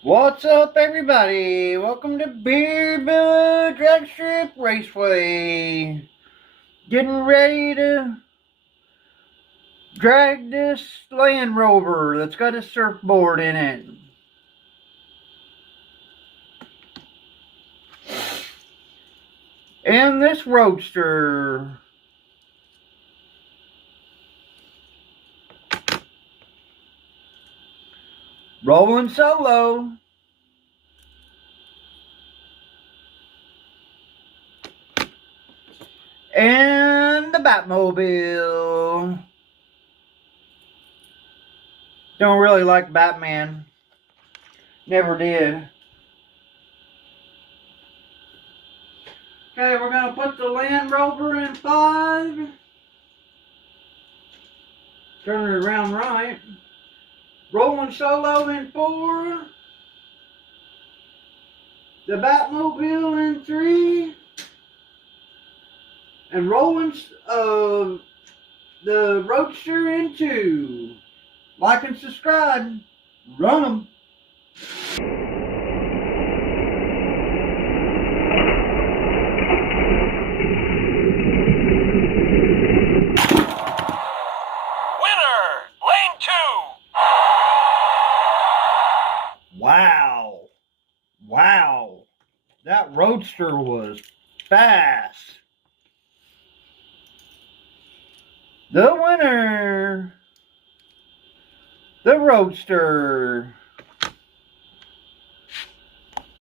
What's up, everybody? Welcome to Beerbill Drag Strip Raceway. Getting ready to drag this Land Rover that's got a surfboard in it. And this Roadster. Rolling solo. And the Batmobile. Don't really like Batman. Never did. Okay, we're going to put the Land Rover in 5. Turn it around right. Rolling solo in 4. The Batmobile in 3. And rolling the Roadster in 2. Like and subscribe. Run 'em. Winner! Lane 2! Wow. Wow. That Roadster was fast. The winner. The Roadster.